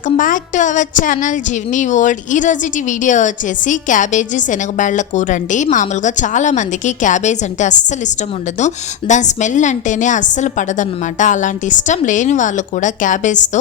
Welcome back to our channel Jeevani world. ఈ రోజుటి video వచ్చేసి క్యాబేజీ శనగబేళ్ల కూర అండి. మామూలుగా చాలామందికి క్యాబేజ్ అంటే అస్సలు ఇష్టం ఉండదు, దాని స్మెల్ అంటేనే అస్సలు పడదన్నమాట. అలాంటి ఇష్టం లేని వాళ్ళు కూడా క్యాబేజ్తో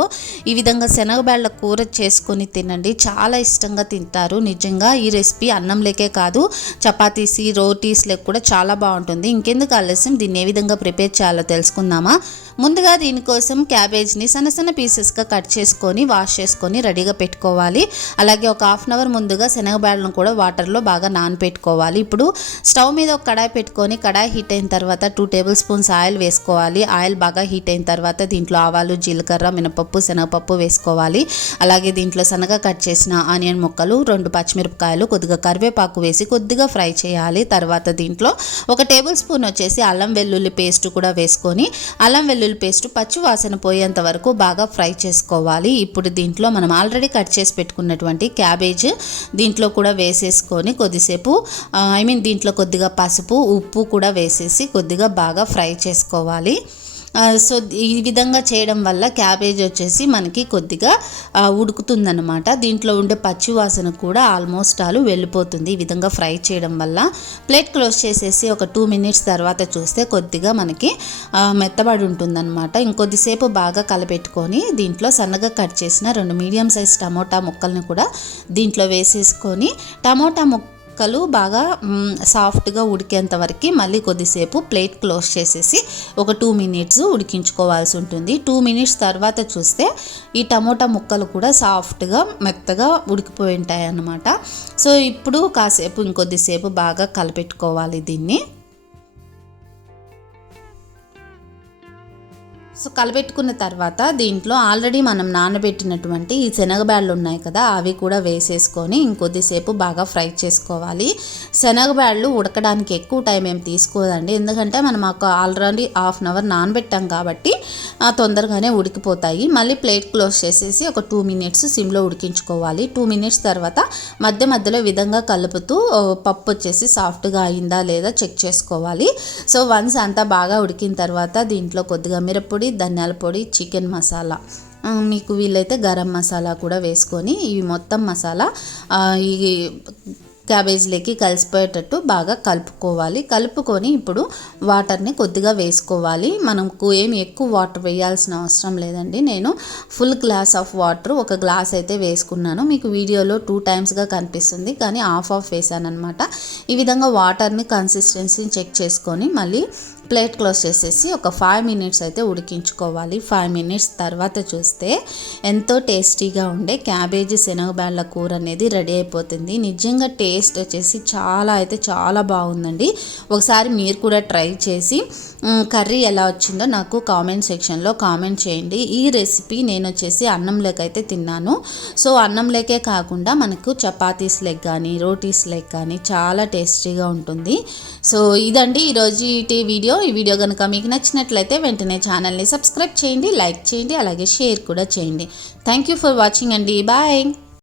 ఈ విధంగా శనగబేళ్ల కూర చేసుకొని తినండి, చాలా ఇష్టంగా తింటారు. నిజంగా ఈ రెసిపీ అన్నంలోకే కాదు చపాతీస్ రోటీస్లకు కూడా చాలా బాగుంటుంది. ఇంకెందుకు ఆలస్యం, దీన్ని ఏ విధంగా ప్రిపేర్ చేయాలో తెలుసుకుందామా. ముందుగా దీనికోసం క్యాబేజ్ని సన్న సన్న పీసెస్గా కట్ చేసుకొని వాష్ చేసుకొని రెడీగా పెట్టుకోవాలి. అలాగే ఒక హాఫ్ అన్ అవర్ ముందుగా శనగబేళ్ళను కూడా వాటర్లో బాగా నానపెట్టుకోవాలి. ఇప్పుడు స్టవ్ మీద ఒక కడాయి పెట్టుకొని కడాయి హీట్ అయిన తర్వాత 2 టేబుల్ స్పూన్స్ ఆయిల్ వేసుకోవాలి. ఆయిల్ బాగా హీట్ అయిన తర్వాత దీంట్లో ఆవాలు, జీలకర్ర, మినపప్పు, శనగపప్పు వేసుకోవాలి. అలాగే దీంట్లో సన్నగా కట్ చేసిన ఆనియన్ ముక్కలు, 2 పచ్చిమిరపకాయలు, కొద్దిగా కరివేపాకు వేసి కొద్దిగా ఫ్రై చేయాలి. తర్వాత దీంట్లో 1 టేబుల్ స్పూన్ వచ్చేసి అల్లం వెల్లుల్లి పేస్ట్ కూడా వేసుకొని అల్లం వెల్లుల్లి పేస్ట్ పచ్చి వాసన పోయేంత వరకు బాగా ఫ్రై చేసుకోవాలి. ఇప్పుడు దీంట్లో మనం ఆల్రెడీ కట్ చేసి పెట్టుకున్నటువంటి క్యాబేజ్ దీంట్లో కూడా వేసేసుకొని కొద్దిసేపు దీంట్లో కొద్దిగా పసుపు, ఉప్పు కూడా వేసేసి కొద్దిగా బాగా ఫ్రై చేసుకోవాలి. సో ఈ విధంగా చేయడం వల్ల క్యాబేజ్ వచ్చేసి మనకి కొద్దిగా ఉడుకుతుందన్నమాట. దీంట్లో ఉండే పచ్చి వాసన కూడా ఆల్మోస్ట్ వెళ్ళిపోతుంది ఈ విధంగా ఫ్రై చేయడం వల్ల. ప్లేట్ క్లోజ్ చేసేసి ఒక 2 మినిట్స్ తర్వాత చూస్తే కొద్దిగా మనకి మెత్తబడి ఉంటుందన్నమాట. ఇంకొద్దిసేపు బాగా కలపెట్టుకొని దీంట్లో సన్నగా కట్ చేసిన 2 మీడియం సైజ్ టమోటా ముక్కల్ని కూడా దీంట్లో వేసేసుకొని టమోటా ముక్కలు బాగా సాఫ్ట్గా ఉడికేంత వరకు మళ్ళీ కొద్దిసేపు ప్లేట్ క్లోజ్ చేసేసి ఒక 2 మినిట్స్ ఉడికించుకోవాల్సి ఉంటుంది. 2 మినిట్స్ తర్వాత చూస్తే ఈ టమోటా ముక్కలు కూడా సాఫ్ట్గా మెత్తగా ఉడికిపోయి ఉంటాయి అన్నమాట. సో ఇప్పుడు కాసేపు ఇంకొద్దిసేపు బాగా కలపెట్టుకోవాలి దీన్ని. సో కలపెట్టుకున్న తర్వాత దీంట్లో ఆల్రెడీ మనం నానబెట్టినటువంటి ఈ శనగబేళ్ళు ఉన్నాయి కదా, అవి కూడా వేసేసుకొని ఇంకొద్దిసేపు బాగా ఫ్రై చేసుకోవాలి. శనగబేళ్ళు ఉడకడానికి ఎక్కువ టైం ఏం తీసుకోదండి, ఎందుకంటే మనం ఆల్రెడీ హాఫ్ అన్ అవర్ నానబెట్టాం కాబట్టి తొందరగానే ఉడికిపోతాయి. మళ్ళీ ప్లేట్ క్లోజ్ చేసేసి ఒక 2 మినిట్స్ సిమ్లో ఉడికించుకోవాలి. 2 మినిట్స్ తర్వాత మధ్య మధ్యలో విధంగా కలుపుతూ పప్పు వచ్చేసి సాఫ్ట్గా అయిందా లేదా చెక్ చేసుకోవాలి. సో వన్స్ అంతా బాగా ఉడికిన తర్వాత దీంట్లో కొద్దిగా మిరప్పొడి, ధనియాల పొడి, చికెన్ మసాలా, మీకు వీలైతే గరం మసాలా కూడా వేసుకొని ఇవి మొత్తం మసాలా ఈ క్యాబేజీలోకి కలిసిపోయేటట్టు బాగా కలుపుకొని ఇప్పుడు వాటర్ని కొద్దిగా వేసుకోవాలి. మనకు ఏమి ఎక్కువ వాటర్ వేయాల్సిన అవసరం లేదండి. నేను ఫుల్ గ్లాస్ ఆఫ్ వాటర్, ఒక గ్లాస్ అయితే వేసుకున్నాను. మీకు వీడియోలో 2 టైమ్స్గా కనిపిస్తుంది కానీ హాఫ్ వేసాను అనమాట. ఈ విధంగా వాటర్ని కన్సిస్టెన్సీని చెక్ చేసుకొని మళ్ళీ ప్లేట్ క్లోజ్ చేసేసి ఒక 5 మినిట్స్ అయితే ఉడికించుకోవాలి. 5 మినిట్స్ తర్వాత చూస్తే ఎంతో టేస్టీగా ఉండే క్యాబేజీ శనగబేళ్ళ కూర అనేది రెడీ అయిపోతుంది. నిజంగా టేస్ట్ వచ్చేసి చాలా బాగుందండి. ఒకసారి మీరు కూడా ట్రై చేసి కర్రీ ఎలా వచ్చిందో నాకు కామెంట్ సెక్షన్లో కామెంట్ చేయండి. ఈ రెసిపీ నేను వచ్చేసి అన్నంలోకి అయితే తిన్నాను. సో అన్నంలోకే కాకుండా మనకు చపాతీస్ లెగ్ కానీ రోటీస్ లెగ్ కానీ చాలా టేస్టీగా ఉంటుంది. సో ఇదండి ఈరోజు ఈ వీడియో. ఈ వీడియో కనుక మీకు నచ్చినట్లయితే వెంటనే ఛానల్ని సబ్స్క్రైబ్ చేయండి, లైక్ చేయండి, అలాగే షేర్ కూడా చేయండి. థ్యాంక్ యూ ఫర్ వాచింగ్ అండి. బాయ్.